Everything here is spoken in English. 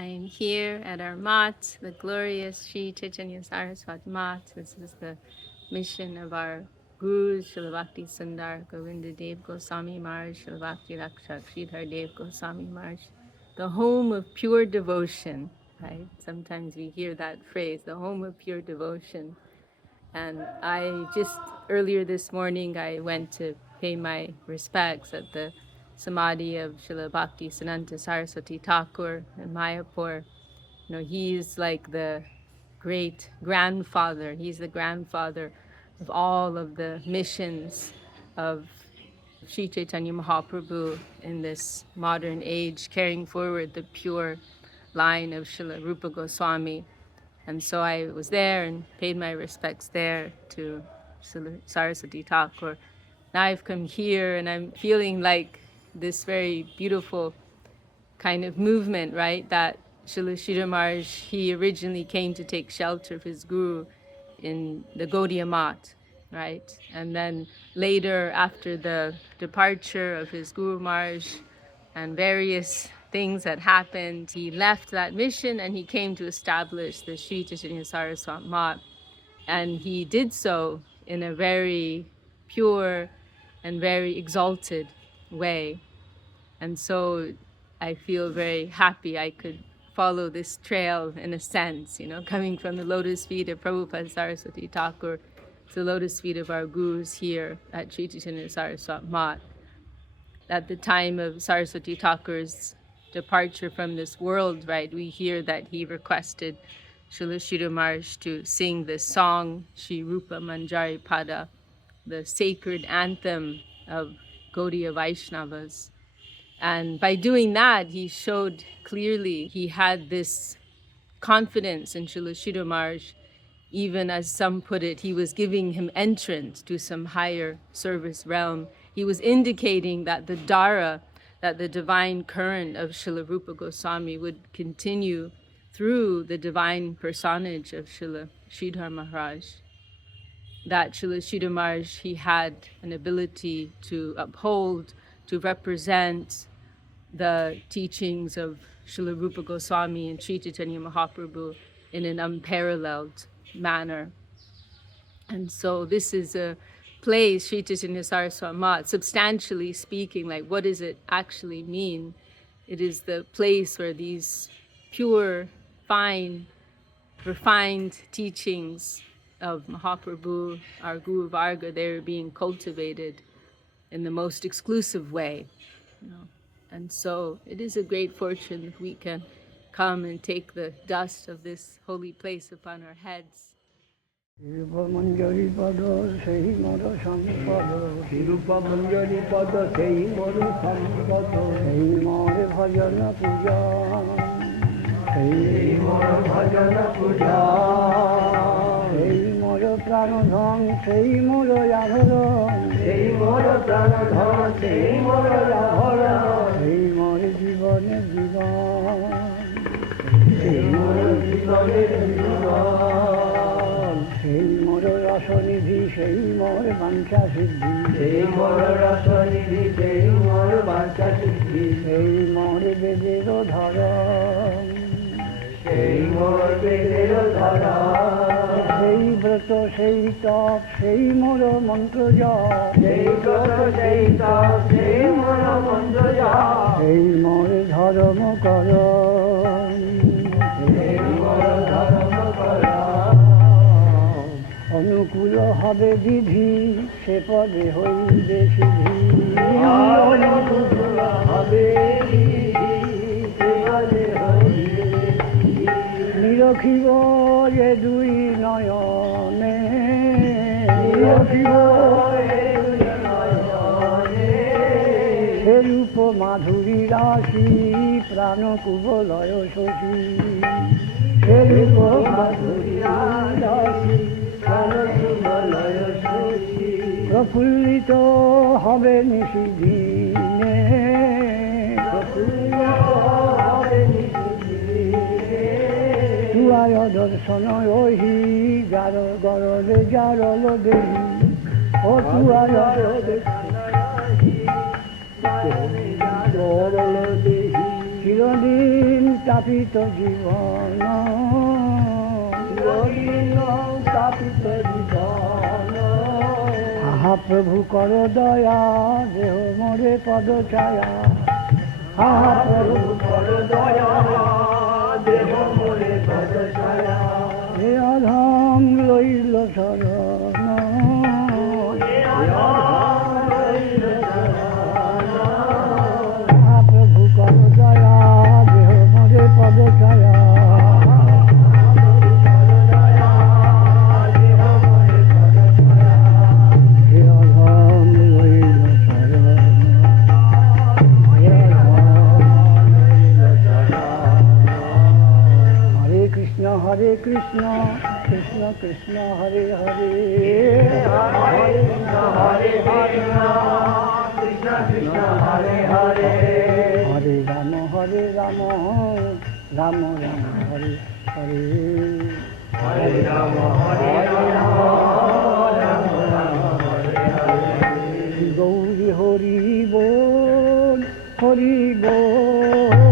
I am here at our mat, the glorious Sri Chaitanya Saraswat mat. This is the mission of our Guru, Srila Bhakti Sundar Govinda Dev Goswami Maharaj, Srila Bhakti Rakshak Sridhar Dev Goswami Maharaj, the home of pure devotion, right? Sometimes we hear that phrase, the home of pure devotion. And I just, earlier this morning, I went to pay my respects at the Samadhi of Srila Bhakti Siddhanta Saraswati Thakur in Mayapur. You know, he's like the great grandfather. He's the grandfather of all of the missions of Sri Chaitanya Mahaprabhu in this modern age, carrying forward the pure line of Srila Rupa Goswami. And so I was there and paid my respects there to Srila Saraswati Thakur. Now I've come here and I'm feeling like this very beautiful kind of movement, right? That Srila Sridhar Maharaj, he originally came to take shelter of his guru in the Gaudiya Math, right? And then later, after the departure of his Guru Maharaj and various things that happened, he left that mission and he came to establish the Sri Chaitanya Saraswat Math. And he did so in a very pure and very exalted way. And so I feel very happy I could follow this trail in a sense, you know, coming from the lotus feet of Prabhupada Saraswati Thakur to the lotus feet of our gurus here at Sri Chaitanya Saraswat Math. At the time of Saraswati Thakur's departure from this world, right, we hear that he requested Srila Sridhar Maharaj to sing the song Shri Rupa Manjari Pada, the sacred anthem of Gaudiya Vaishnavas. And by doing that, he showed clearly he had this confidence in Srila Sridhar Maharaj. Even as some put it, he was giving him entrance to some higher service realm. He was indicating that the Dhara, that the divine current of Srila Rupa Goswami would continue through the divine personage of Srila Sridhar Maharaj. That Srila Sridhar Maharaj, he had an ability to uphold, to represent the teachings of Srila Rupa Goswami and Sri Chaitanya Mahaprabhu in an unparalleled manner. And so this is a place, Sri Chaitanya Saraswat Math, substantially speaking, like what does it actually mean? It is the place where these pure, fine, refined teachings of Mahaprabhu, our Guru Varga, they're being cultivated in the most exclusive way. You know? And so it is a great fortune if we can come and take the dust of this holy place upon our heads. Rupa Manjari Pada, Sei Mara Sampada, Rupa Manjari Pada, Sei Mara Sampada, Sei Mara Bhajana Puja, Sei Mara Bhajana Puja, Sei Mara Pranadhan, Sei Mara Yadharan, Sei Mara Pranadhan, Sei Mara Yadharan, Sei Mara Jivane Jivan, Sei Mara Jivane Jivan. সেই মোর রসনিধি সেই মোর বাঞ্ছা সিদ্ধি সেই মোর রসনিধি সেই মোর বাঞ্ছা সিদ্ধি সেই মোর বেদের ধরম সেই মোর বেদের ধরম সেই ব্রত সেই তপ সেই মোর মন্ত্র জপ সেই ব্রত সেই তপ সেই মোর মন্ত্র জপ সেই মোর ধর্ম করম সেই মোর ধর্ম করম অনুকূল হবে বিধি সে পদে হইবে সিদ্ধি অনুকূল হবে বিধি সে পদে হইবে নিরখিব যে দুই নয়নে নিরখিব যে দুই নয়নে সে রূপ মাধুরী রাশি প্রাণ কুবলয় শশী সে রূপ মাধুরী রাশি প্রফুল্লিত হবে নিশিদিনে তুয়ায় দর্শন ওহি যার গরলে যারল দেহি ও তুয়ায় চিরদিন তাপিত জীবন তাপিত জীবন আহা প্রভু কর দয়া দেহ মোরে পদ ছায়া আহা প্রভু কর দয়া দেহ মোরে পদ ছায়া হে অধম লইল শরণ আহা প্রভু কর দয়া দেহ মোরে পদ ছায়া Hare Krishna, Krishna Krishna, Hare Hare, Hare Krishna, Hare Krishna, Krishna Krishna, Hare Hare, Hare Rama, Hare Rama, Rama Rama, Hare Hare, Hare Rama, Hare Rama, Rama Rama, Hare Hare. Gauri Hari Bol, Hari Bol.